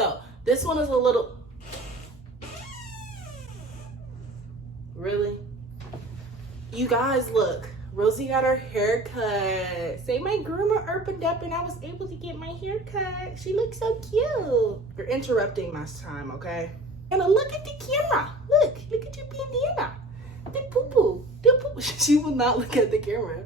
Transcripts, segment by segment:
So this one is a little, really? You guys, look, Rosie got her hair cut. Say my groomer opened up and I was able to get my hair cut. She looks so cute. You're interrupting my time, okay? And look at the camera. Look at your bandana. The poo-poo. She will not look at the camera.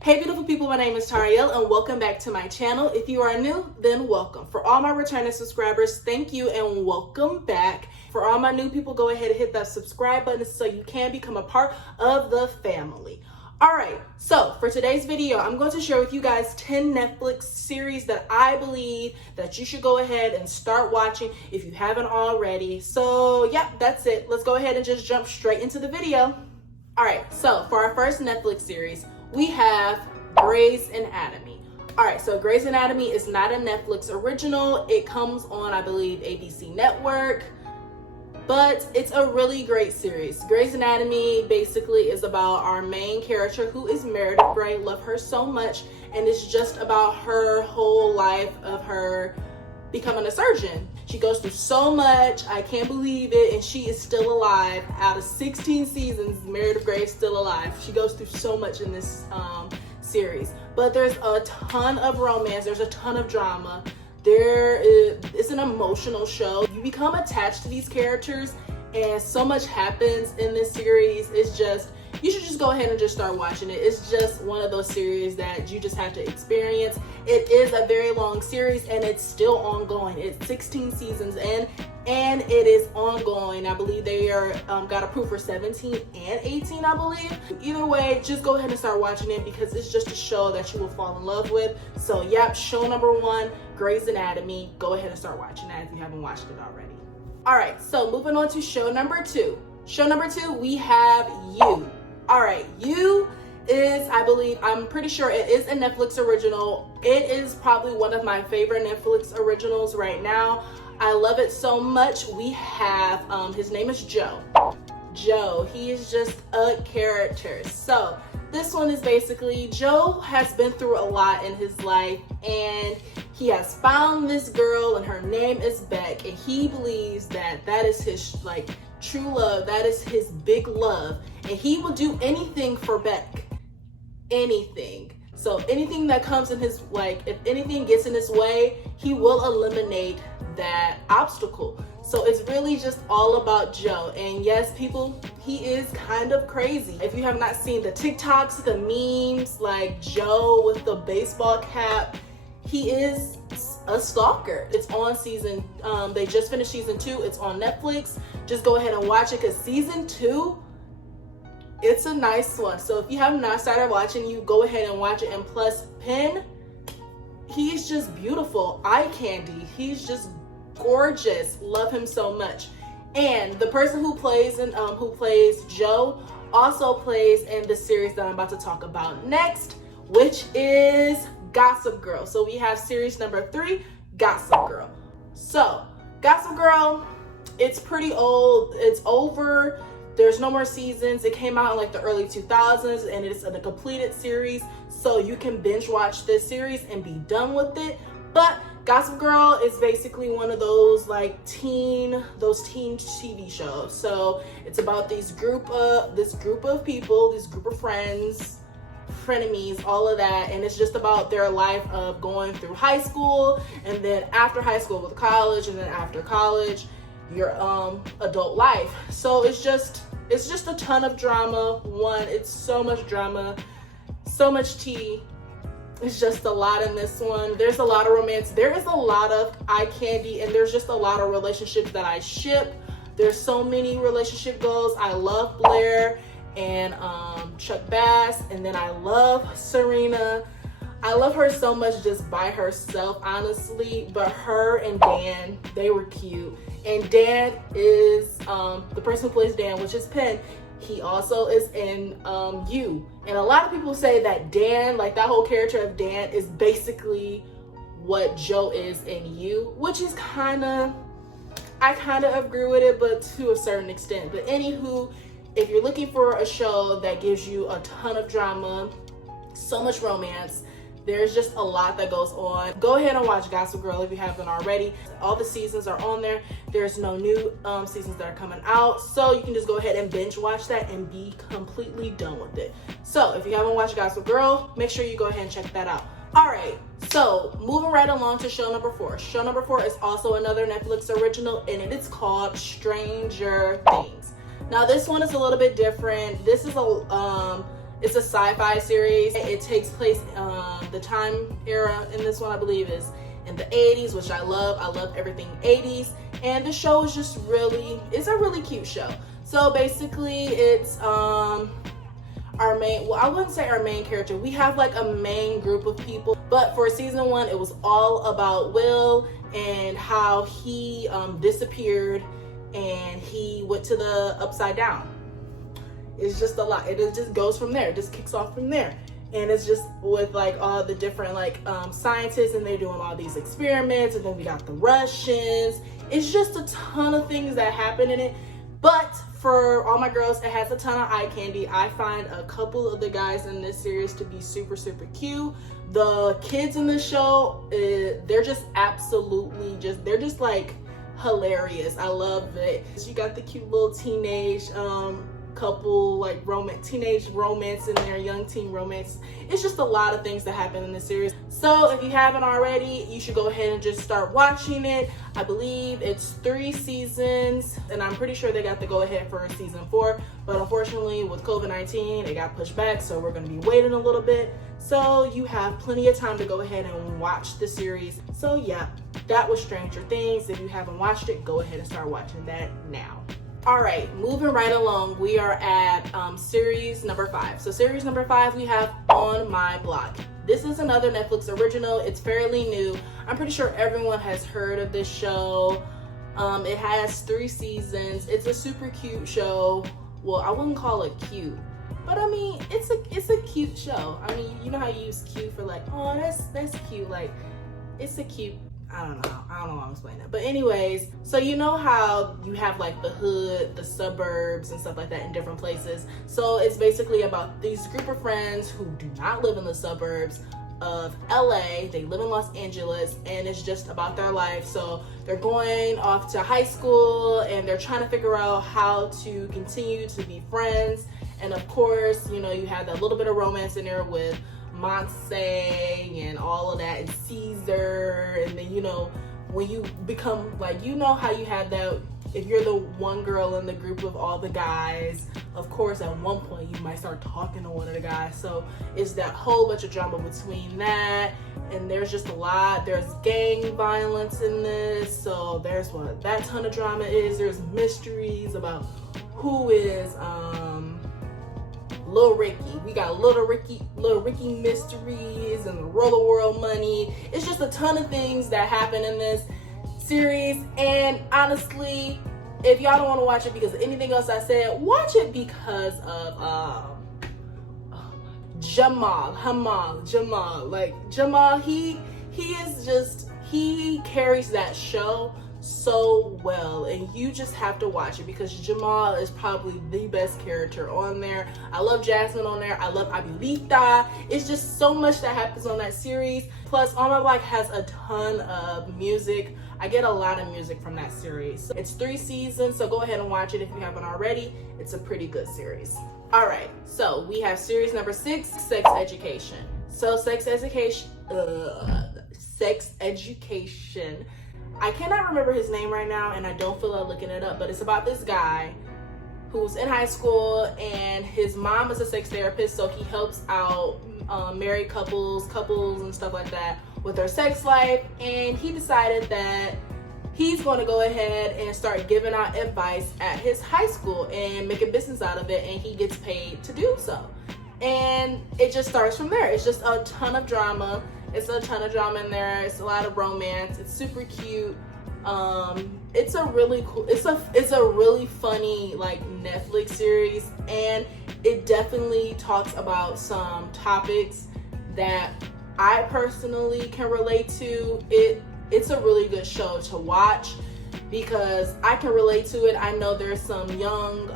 Hey beautiful people, my name is Tariel and welcome back to my channel. If you are new, then welcome. For all my returning subscribers, thank you and welcome back. For all my new people, go ahead and hit that subscribe button so you can become a part of the family. All right, so for today's video, I'm going to share with you guys 10 Netflix series that I believe that you should go ahead and start watching if you haven't already. So yeah, that's it. Let's go ahead and just jump straight into the video. All right, so for our first Netflix series, we have Grey's Anatomy. All right, so Grey's Anatomy is not a Netflix original. It comes on, I believe, ABC Network, but it's a really great series. Grey's Anatomy basically is about our main character who is Meredith Grey. Love her so much, and it's just about her whole life of her becoming a surgeon. She goes through so much, I can't believe it, and she is still alive. Out of 16 seasons, Meredith Grey is still alive. She goes through so much in this series. But there's a ton of romance, there's a ton of drama. It's an emotional show. You become attached to these characters, and so much happens in this series. It's just, you should just go ahead and just start watching it. It's just one of those series that you just have to experience. It is a very long series and it's still ongoing. It's 16 seasons in and it is ongoing. I believe they are got approved for 17 and 18, I believe. Either way, just go ahead and start watching it because it's just a show that you will fall in love with. So yep, show number 1, Grey's Anatomy. Go ahead and start watching that if you haven't watched it already. All right, so moving on to show number 2. Show number 2, we have You. All right, You is, I believe, I'm pretty sure it is a Netflix original. It is probably one of my favorite Netflix originals right now. I love it so much. We have, his name is Joe. Joe, he is just a character. So this one is basically, Joe has been through a lot in his life and he has found this girl and her name is Beck, and he believes that that is his true love, that is his big love, and he will do anything for Beck. Anything. So anything that comes in his, if anything gets in his way, he will eliminate that obstacle. So it's really just all about Joe. And yes, people, he is kind of crazy. If you have not seen the TikToks, the memes, like Joe with the baseball cap, he is a stalker. It's on season, they just finished season 2. It's on Netflix. Just go ahead and watch it because season 2, it's a nice one. So if you have not started watching, you go ahead and watch it. And plus, Penn, he's just beautiful. Eye candy. He's just gorgeous. Love him so much. And the person who plays Joe also plays in the series that I'm about to talk about next, which is Gossip Girl. So we have series number 3, Gossip Girl. So Gossip Girl, it's pretty old. It's over. There's no more seasons. It came out in the early 2000s and it's a completed series. So you can binge watch this series and be done with it. But Gossip Girl is basically one of those teen TV shows. So it's about this group of people, this group of friends, frenemies, all of that, and it's just about their life of going through high school, and then after high school with college, and then after college your adult life. So it's just a ton of drama. It's so much drama, so much tea. It's just a lot in this one. There's a lot of romance, there is a lot of eye candy, and there's just a lot of relationships that I ship. There's so many relationship goals. I love Blair and Chuck Bass, and then I love Serena. I love her so much just by herself, honestly, but her and Dan, they were cute. And Dan is the person who plays Dan, which is Penn. He also is in You. And a lot of people say that Dan, that whole character of Dan, is basically what Joe is in You, which is I kind of agree with it, but to a certain extent. But anywho, If you're looking for a show that gives you a ton of drama, so much romance, there's just a lot that goes on, go ahead and watch Gossip Girl if you haven't already. All the seasons are on there. There's no new seasons that are coming out, so you can just go ahead and binge watch that and be completely done with it. So if you haven't watched Gossip Girl, make sure you go ahead and check that out. All right, so moving right along to show number 4. Show number 4 is also another Netflix original, and it is called Stranger Things. Now this one is a little bit different. This is it's a sci-fi series. It takes place, the time era in this one I believe is in the 80s, which I love. I love everything 80s. And the show is just it's a really cute show. So basically it's our main, well, I wouldn't say our main character. We have like a main group of people, but for season 1, it was all about Will and how he disappeared and he went to the upside down. It's just a lot. It just goes from there. It just kicks off from there. And it's just with like all the different like scientists, and they're doing all these experiments, and then we got the Russians. It's just a ton of things that happen in it. But for all my girls, it has a ton of eye candy. I find a couple of the guys in this series to be super, super cute. The kids in the show, they're just absolutely they're just like hilarious. I love it. You got the cute little teenage couple, like teenage romance in there, young teen romance. It's just a lot of things that happen in this series. So if you haven't already, you should go ahead and just start watching it. I believe it's 3 seasons, and I'm pretty sure they got the go ahead for season 4, but unfortunately with COVID-19 it got pushed back, so we're going to be waiting a little bit. So you have plenty of time to go ahead and watch the series. So yeah, that was Stranger Things. If you haven't watched it, go ahead and start watching that now. All right, moving right along, we are at series number 5. So series number 5, we have On My Block. This is another Netflix original. It's fairly new. I'm pretty sure everyone has heard of this show. It has 3 seasons. It's a super cute show. Well, I wouldn't call it cute, but I mean, it's a cute show. I mean, you know how you use cute for like, oh, that's cute. Like, it's a cute, I don't know how I'm explaining it. But anyways, so you know how you have like the hood, the suburbs and stuff like that in different places. So it's basically about these group of friends who do not live in the suburbs of LA. They live in Los Angeles, and it's just about their life. So they're going off to high school, and they're trying to figure out how to continue to be friends. And of course, you know, you have that little bit of romance in there with Monse and all of that, and Caesar. And then, you know, when you become like, you know how you have that, if you're the one girl in the group of all the guys, of course at one point you might start talking to one of the guys. So it's that whole bunch of drama between that, and there's just a lot. There's gang violence in this, so there's what that ton of drama is. There's mysteries about who is Lil Ricky. We got Little Ricky mysteries and the Roller World money. It's just a ton of things that happen in this series. And honestly, if y'all don't want to watch it because of anything else I said, watch it because of Jamal. Like Jamal, he carries that show so well, and you just have to watch it because Jamal is probably the best character on there. I love Jasmine on there. I love Abuelita. It's just so much that happens on that series. Plus, On My Block has a ton of music. I get a lot of music from that series. It's 3 seasons, so go ahead and watch it if you haven't already. It's a pretty good series. All right, so we have series number 6, Sex Education. So Sex Education, I cannot remember his name right now, and I don't feel like looking it up, but it's about this guy who's in high school, and his mom is a sex therapist, so he helps out married couples and stuff like that with their sex life. And he decided that he's going to go ahead and start giving out advice at his high school and make a business out of it, and he gets paid to do so. And it just starts from there. It's just a ton of drama. It's a ton of drama in there. It's a lot of romance. It's super cute. It's a really cool, it's a really funny like Netflix series, and it definitely talks about some topics that I personally can relate to. It's a really good show to watch because I can relate to it. I know there's some young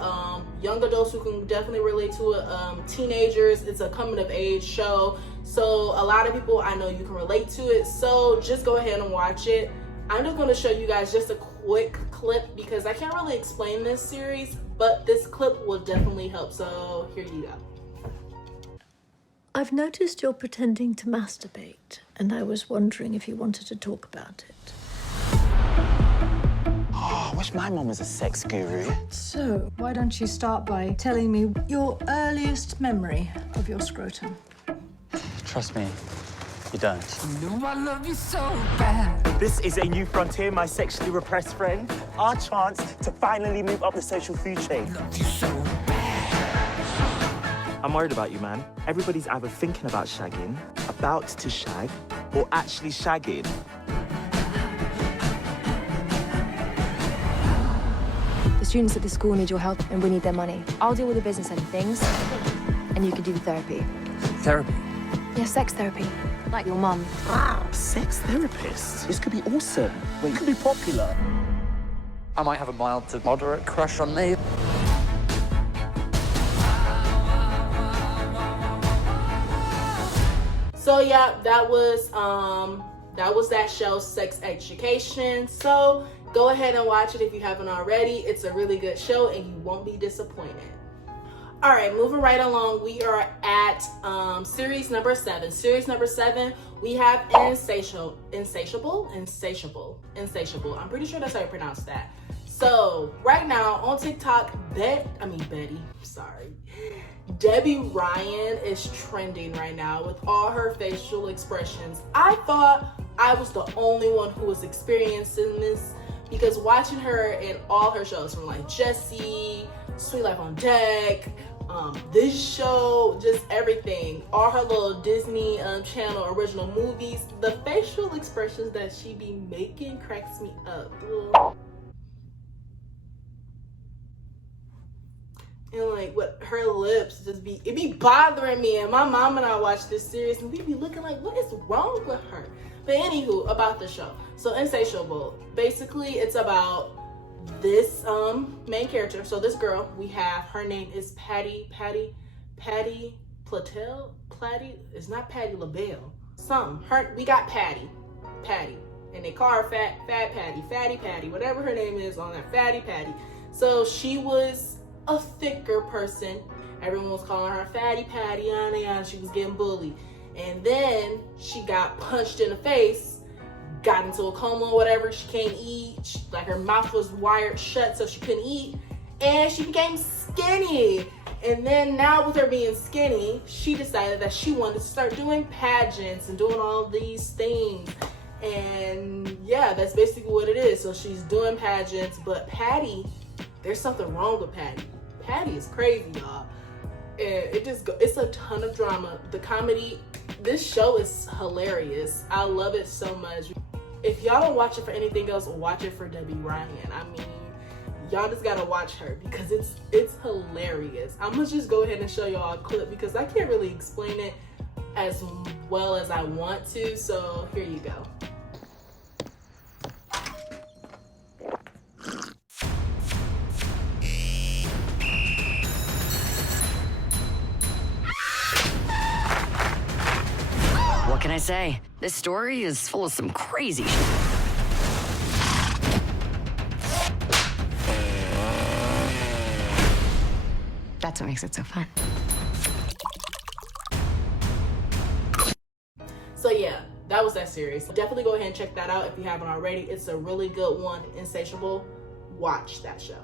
young adults who can definitely relate to it, teenagers. It's a coming of age show, so a lot of people, I know you can relate to it, so just go ahead and watch it. I'm just going to show you guys just a quick clip because I can't really explain this series, but this clip will definitely help, so here you go. I've noticed you're pretending to masturbate, and I was wondering if you wanted to talk about it. Oh, I wish my mum was a sex guru. So, why don't you start by telling me your earliest memory of your scrotum? Trust me, you don't. You know I love you so bad. This is a new frontier, my sexually repressed friend. Our chance to finally move up the social food chain. Love you so bad. I'm worried about you, man. Everybody's either thinking about shagging, about to shag, or actually shagging. The students at the school need your help and we need their money. I'll deal with the business end of things and you can do the therapy. Therapy? Yeah, sex therapy. Like your mum. Sex therapist? This could be awesome. Wait, you could be popular. I might have a mild to moderate crush on me. So yeah, that was that show, Sex Education. So go ahead and watch it if you haven't already. It's a really good show and you won't be disappointed. All right, moving right along, we are at series number 7. Series number 7, we have Insatiable. I'm pretty sure that's how you pronounce that. So right now on TikTok, Debbie Ryan is trending right now with all her facial expressions. I thought I was the only one who was experiencing this because watching her in all her shows, from like Jessie, Sweet Life on Deck, this show, just everything, all her little Disney Channel original movies, the facial expressions that she be making cracks me up. And like what her lips just be, it be bothering me. And my mom and I watch this series and we be looking like, what is wrong with her? But anywho, about the show. So Insatiable, basically it's about this main character. So this girl, we have, her name is Patty Platel. It's not Patty LaBelle. We got Patty, and they call her Fat Patty, whatever her name is on that, Fatty Patty. So she was a thicker person. Everyone was calling her Fatty Patty, and she was getting bullied. And then she got punched in the face, got into a coma or whatever. She can't eat. Like her mouth was wired shut so she couldn't eat. And she became skinny. And then now with her being skinny, she decided that she wanted to start doing pageants and doing all these things. And yeah, that's basically what it is. So she's doing pageants, but Patty, there's something wrong with Patty. Patty is crazy, y'all. And it's a ton of drama. The comedy, this show is hilarious. I love it so much. If y'all don't watch it for anything else, watch it for Debbie Ryan. I mean, y'all just gotta watch her because it's hilarious. I'm gonna just go ahead and show y'all a clip because I can't really explain it as well as I want to. So here you go. What can I say? This story is full of some crazy shit. That's what makes it so fun. So yeah, that was that series. Definitely go ahead and check that out if you haven't already. It's a really good one. Insatiable. Watch that show.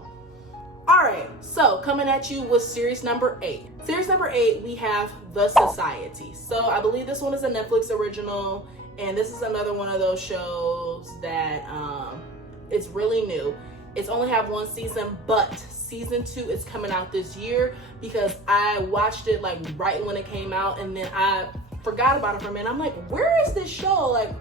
Alright, so coming at you with series number 8. Series number 8, we have The Society. So I believe this one is a Netflix original, and this is another one of those shows that it's really new. It's only have 1 season, but season 2 is coming out this year because I watched it like right when it came out, and then I forgot about it for a minute. I'm like, where is this show? Like,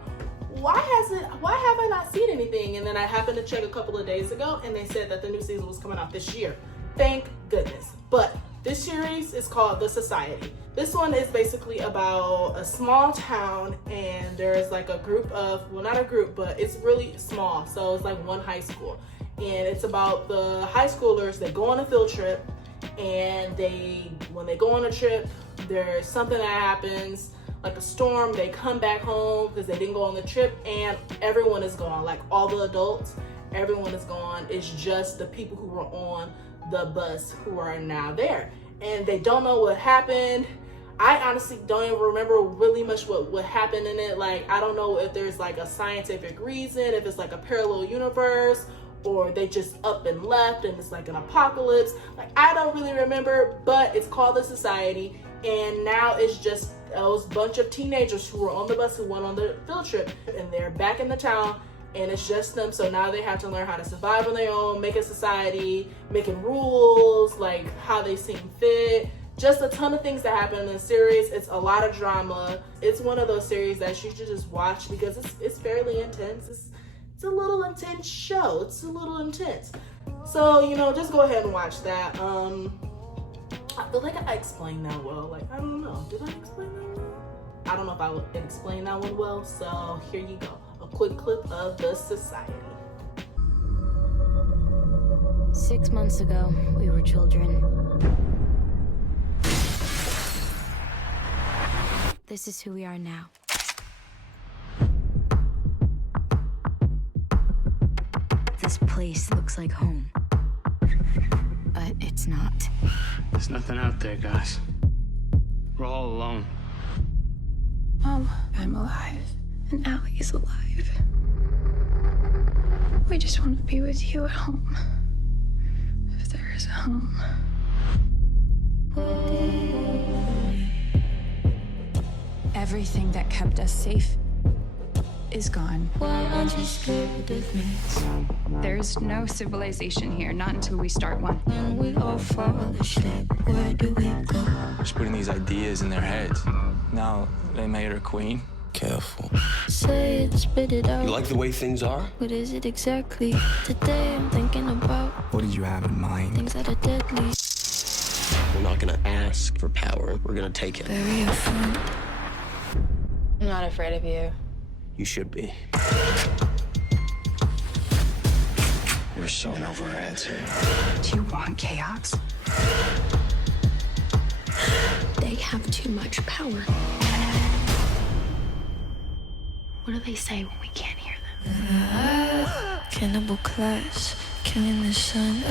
why have I not seen anything? And then I happened to check a couple of days ago and they said that the new season was coming out this year. Thank goodness. But this series is called The Society. This one is basically about a small town, and there's like a group of, well, not a group, but it's really small. So it's like one high school, and it's about the high schoolers that go on a field trip and when they go on a trip, there's something that happens, like a storm. They come back home because they didn't go on the trip, and everyone is gone. Like all the adults, everyone is gone. It's just the people who were on the bus who are now there, and they don't know what happened. I honestly don't even remember really much what happened in it. Like, I don't know if there's like a scientific reason, if it's like a parallel universe, or they just up and left and it's like an apocalypse. Like, I don't really remember, but it's called The Society, and now it's just those bunch of teenagers who were on the bus who went on the field trip, and they're back in the town, and it's just them. So now they have to learn how to survive on their own, make a society, making rules, like how they seem fit. Just a ton of things that happen in the series. It's a lot of drama. It's one of those series that you should just watch because it's fairly intense. It's a little intense show. It's a little intense. So, just go ahead and watch that. I feel like I explained that well. Like, I don't know. Did I explain that well? I don't know if I would explain that one well. So here you go. A quick clip of The Society. 6 months ago, we were children. This is who we are now. This place looks like home, but it's not. There's nothing out there, guys. We're all alone. Mom, I'm alive, and Allie's alive. We just want to be with you at home. If there is a home. Everything that kept us safe is gone. Why aren't you scared of me? There's no civilization here, not until we start one. When we all fall asleep, where do we go? Just putting these ideas in their heads. Now they made her queen. Careful. Say it, spit it out. You like the way things are? What is it exactly? Today I'm thinking about What did you have in mind? things that are deadly. We're not gonna ask for power. We're gonna take it. Very afraid. I'm not afraid of you. You should be. We're so in over our heads here. Do you want chaos? They have too much power. What do they say when we can't hear them? Cannibal class, killing the sun.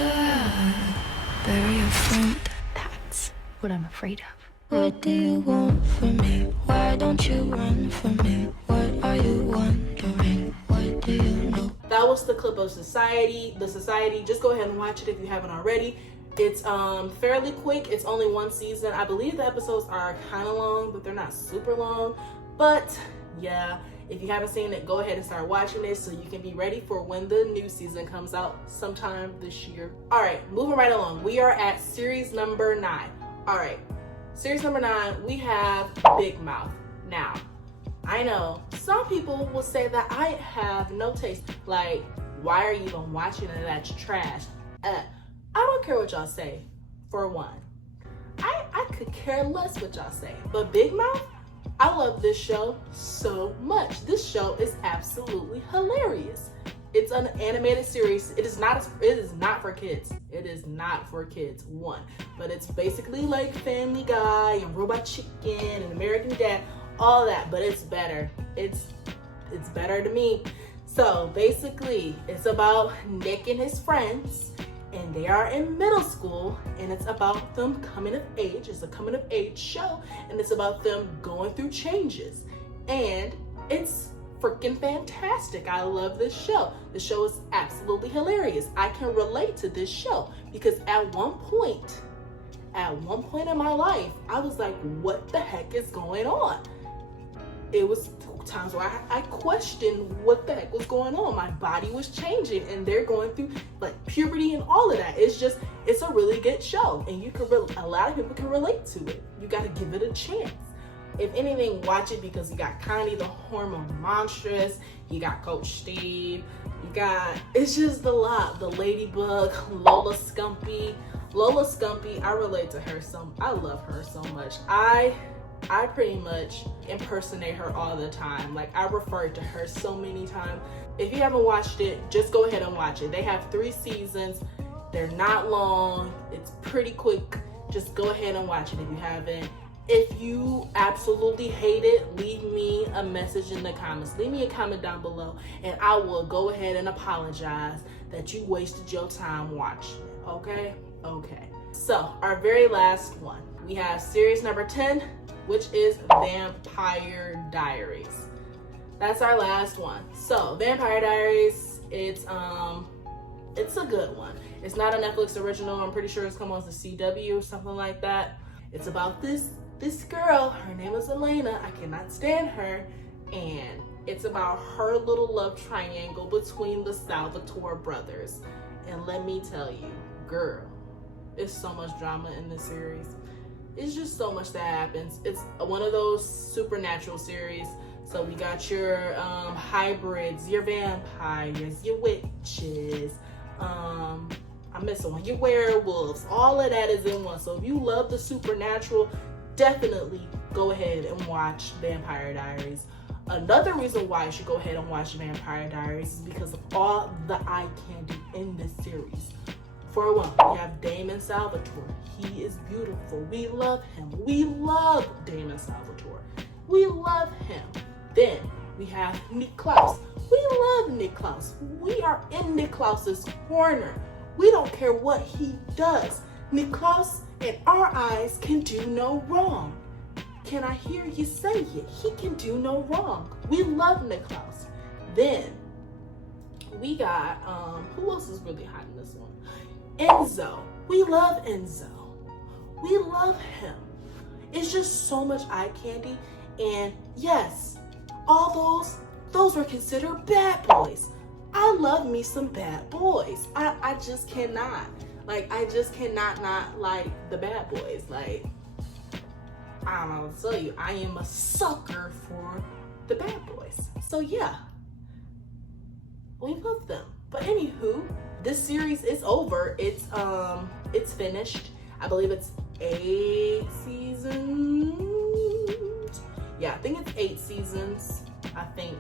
Bury a friend. That's what I'm afraid of. What do you want from me? Why don't you run from me? What are you wondering? What do you know? That was the clip of The Society. Just go ahead and watch it if you haven't already. It's fairly quick. It's only one season. I believe the episodes are kind of long, but they're not super long. But yeah, if you haven't seen it, go ahead and start watching it so you can be ready for when the new season comes out sometime this year. All right, moving right along. We are at series number 9. All right, series number 9, we have Big Mouth. Now, I know some people will say that I have no taste. Like, why are you even watching it? That's trash. I don't care what y'all say, for one. I could care less what y'all say. But Big Mouth, I love this show so much. This show is absolutely hilarious. It's an animated series. It is not for kids. It is not for kids, one. But it's basically like Family Guy and Robot Chicken and American Dad, all that, but it's better. It's better to me. So basically, it's about Nick and his friends, and they are in middle school, and it's about them coming of age. It's a coming of age show, and it's about them going through changes. And it's freaking fantastic. I love this show. The show is absolutely hilarious. I can relate to this show because at one point in my life, I was like, what the heck is going on? It was times where I questioned what the heck was going on. My body was changing, and they're going through like puberty and all of that. It's a really good show, and a lot of people can relate to it. You got to give it a chance. If anything, watch it because you got Connie the Hormone Monstrous, you got Coach Steve, it's just a lot. The Ladybug, Lola Scumpy, I relate to her I love her so much. I pretty much impersonate her all the time. Like, I refer to her so many times. If you haven't watched it, just go ahead and watch it. They have 3 seasons. They're not long. It's pretty quick. Just go ahead and watch it if you haven't. If you absolutely hate it, leave me a message in the comments. Leave me a comment down below and I will go ahead and apologize that you wasted your time watching it, okay? Okay. So, our very last one. We have series number 10, which is Vampire Diaries. That's our last one. So, Vampire Diaries, it's a good one. It's not a Netflix original. I'm pretty sure it's come on to CW or something like that. It's about this girl. Her name is Elena. I cannot stand her. And it's about her little love triangle between the Salvatore brothers. And let me tell you, girl, there's so much drama in this series. It's just so much that happens. It's one of those supernatural series. So we got your hybrids, your vampires, your witches, I'm missing one, your werewolves. All of that is in one. So if you love the supernatural, definitely go ahead and watch Vampire Diaries. Another reason why you should go ahead and watch Vampire Diaries is because of all the eye candy in this series. For one, we have Damon Salvatore. He is beautiful. We love him. We love Damon Salvatore. We love him. Then we have Niklaus. We love Niklaus. We are in Niklaus's corner. We don't care what he does. Niklaus, in our eyes, can do no wrong. Can I hear you say it? He can do no wrong. We love Niklaus. Then we got, who else is really hot in this one? Enzo. We love Enzo. We love him. It's just so much eye candy. And yes, all those were considered bad boys. I love me some bad boys. I just cannot. Like, I just cannot not like the bad boys. Like, I don't know what to tell you. I am a sucker for the bad boys. So yeah, we love them. But anywho, this series is over. It's finished. I believe it's 8 seasons. Yeah, I think it's 8 seasons. I think.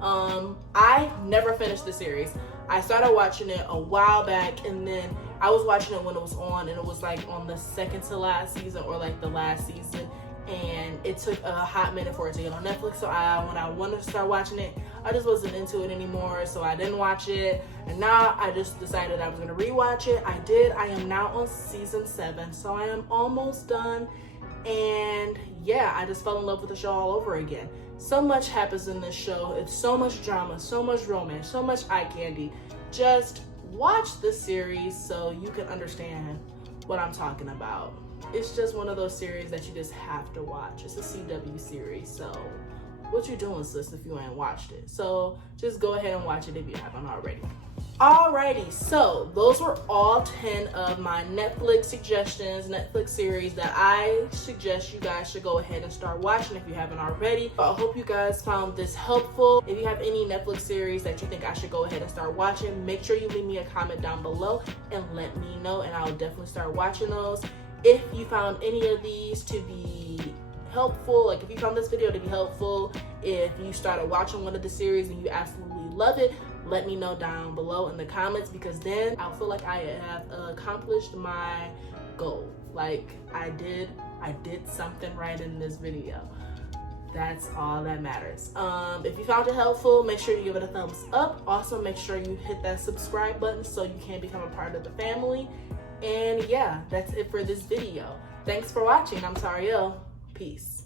I never finished the series. I started watching it a while back, and then I was watching it when it was on, and it was like on the second to last season or like the last season, and it took a hot minute for it to get on Netflix. So when I wanted to start watching it, I just wasn't into it anymore, so I didn't watch it. And now I just decided I was gonna rewatch it. I did. I am now on season 7, so I am almost done. And yeah, I just fell in love with the show all over again. So much happens in this show. It's so much drama, so much romance, so much eye candy. Just watch the series so you can understand what I'm talking about. It's just one of those series that you just have to watch. It's a CW series, so what you doing, sis, if you ain't watched it? So just go ahead and watch it if you haven't already. Alrighty, so those were all 10 of my Netflix suggestions, Netflix series that I suggest you guys should go ahead and start watching if you haven't already. I hope you guys found this helpful. If you have any Netflix series that you think I should go ahead and start watching, make sure you leave me a comment down below and let me know, and I'll definitely start watching those. If you found any of these to be helpful, like if you found this video to be helpful, if you started watching one of the series and you absolutely love it, let me know down below in the comments, because then I'll feel like I have accomplished my goal. Like I did something right in this video. That's all that matters. If you found it helpful, make sure you give it a thumbs up. Also, make sure you hit that subscribe button so you can become a part of the family. And yeah, that's it for this video. Thanks for watching. I'm Tariel. Peace.